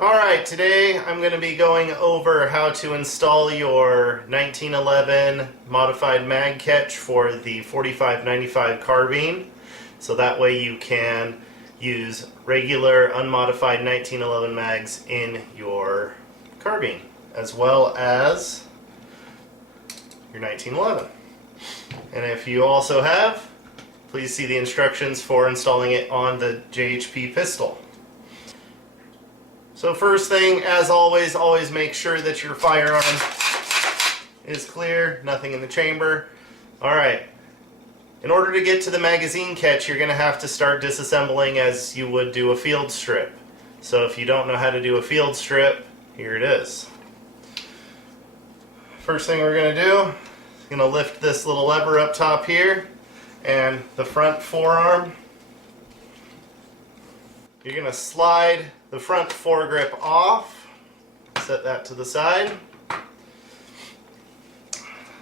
Alright, today I'm going to be going over how to install your 1911 modified mag catch for the 4595 carbine. So that way you can use regular unmodified 1911 mags in your carbine, as well as your 1911. And if you also have, please see the instructions for installing it on the JHP pistol. So first thing, as always make sure that your firearm is clear, nothing in the chamber. Alright, in order to get to the magazine catch, you're going to have to start disassembling as you would do a field strip. So if you don't know how to do a field strip, here it is. First thing we're going to do is going to lift this little lever up top here, and the front forearm. You're going to slide the front foregrip off, set that to the side.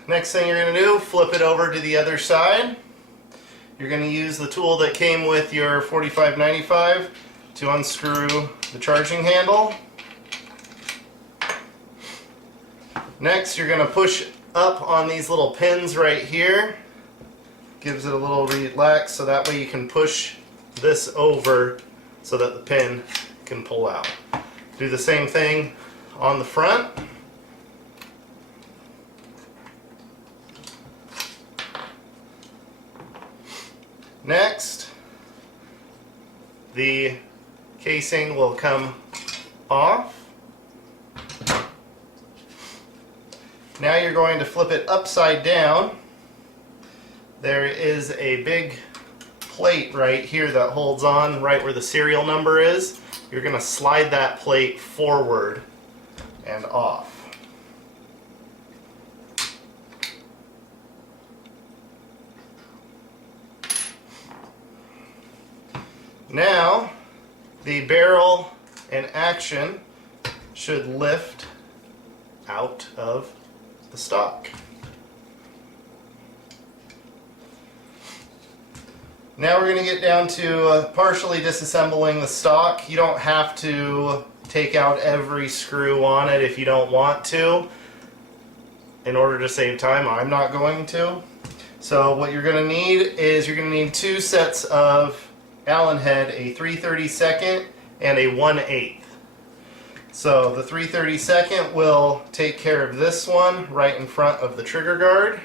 Next thing you're going to do, flip it over to the other side. You're going to use the tool that came with your 4595 to unscrew the charging handle. Next, you're going to push up on these little pins right here. Gives it a little relax, so that way you can push this over so that the pin can pull out. Do the same thing on the front. Next, the casing will come off. Now you're going to flip it upside down. There is a big plate right here that holds on right where the serial number is. You're going to slide that plate forward and off. Now the barrel and action should lift out of the stock. Now we're going to get down to partially disassembling the stock. You don't have to take out every screw on it if you don't want to. In order to save time, I'm not going to. So what you're going to need is you're going to need two sets of Allen head, a 3/32 and a 1/8. So the 3/32 will take care of this one right in front of the trigger guard.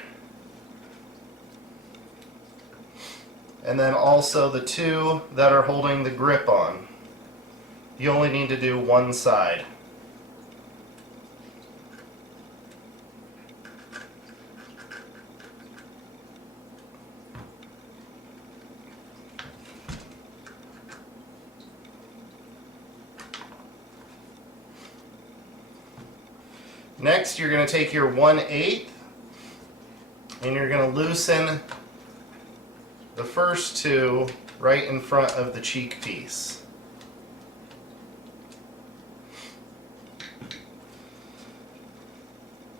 And then also the two that are holding the grip on. You only need to do one side. Next, you're going to take your 1/8 and you're going to loosen the first two right in front of the cheek piece.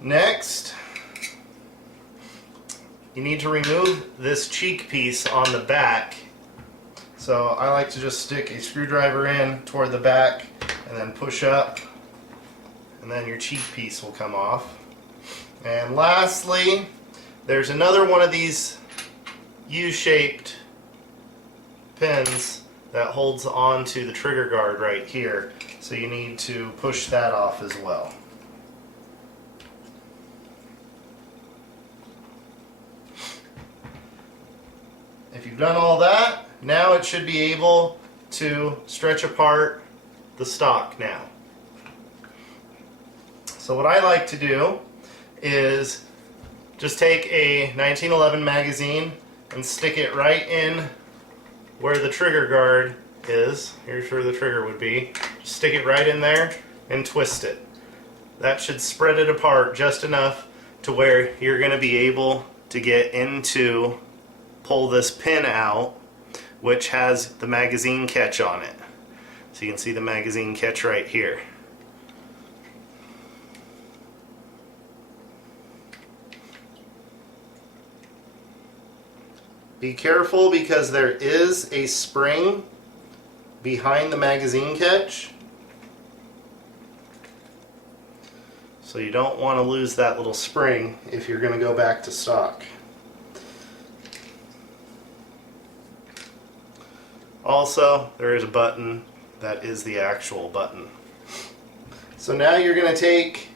Next, you need to remove this cheek piece on the back. So I like to just stick a screwdriver in toward the back and then push up, and then your cheek piece will come off. And lastly, there's another one of these U-shaped pins that holds on to the trigger guard right here, so you need to push that off as well. If you've done all that, now it should be able to stretch apart the stock now. So what I like to do is just take a 1911 magazine and stick it right in where the trigger guard is. Here's where the trigger would be. Just stick it right in there and twist it. That should spread it apart just enough to where you're going to be able to get into, pull this pin out, which has the magazine catch on it. So you can see the magazine catch right here. Be careful because there is a spring behind the magazine catch. So you don't want to lose that little spring if you're going to go back to stock. Also, there is a button that is the actual button. So now you're going to take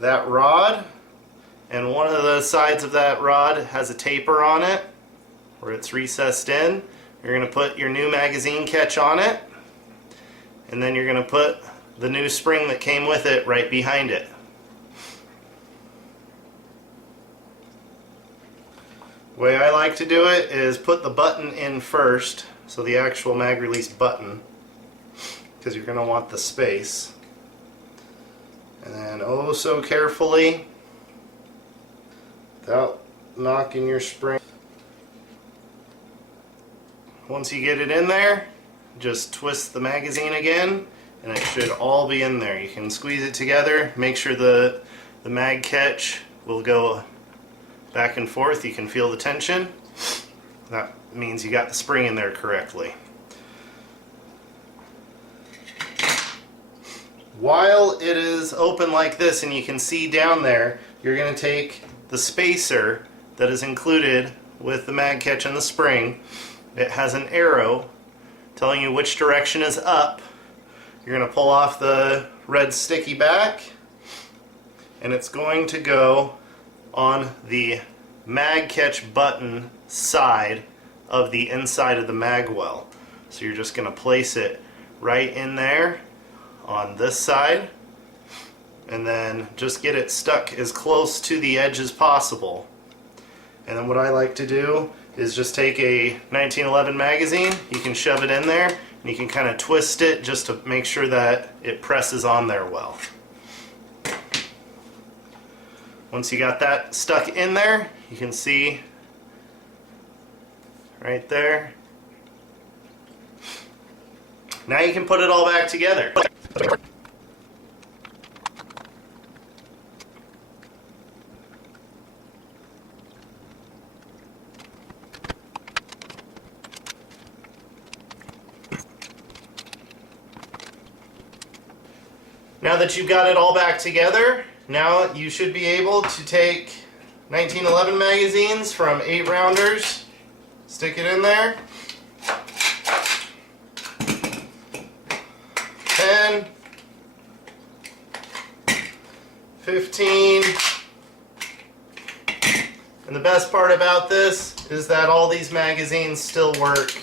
that rod, and one of the sides of that rod has a taper on it where it's recessed in. You're going to put your new magazine catch on it, and then you're going to put the new spring that came with it right behind it. The way I like to do it is put the button in first, so the actual mag release button, because you're going to want the space. And then oh so carefully, without knocking your spring. Once you get it in there, just twist the magazine again, and it should all be in there. You can squeeze it together, make sure the mag catch will go back and forth. You can feel the tension. That means you got the spring in there correctly. While it is open like this and you can see down there, you're going to take the spacer that is included with the mag catch and the spring. It has an arrow telling you which direction is up. You're going to pull off the red sticky back, and it's going to go on the mag catch button side of the inside of the magwell. So you're just going to place it right in there on this side, and then just get it stuck as close to the edge as possible. And then what I like to do is just take a 1911 magazine, you can shove it in there, and you can kind of twist it just to make sure that it presses on there well. Once you got that stuck in there, you can see right there. Now you can put it all back together. Now that you've got it all back together, now you should be able to take 1911 magazines from 8 rounders, stick it in there, 10, 15, and the best part about this is that all these magazines still work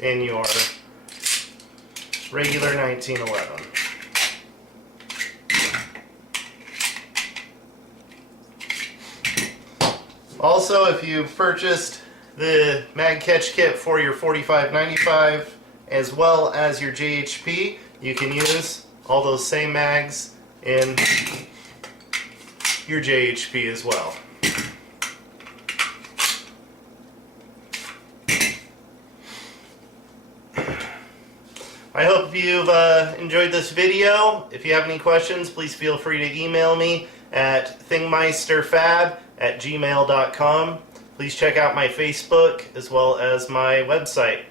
in your regular 1911. Also, if you've purchased the mag catch kit for your 4595 as well as your JHP, you can use all those same mags in your JHP as well. I hope you've enjoyed this video. If you have any questions, please feel free to email me at thingmeisterfab@gmail.com. Please check out my Facebook as well as my website.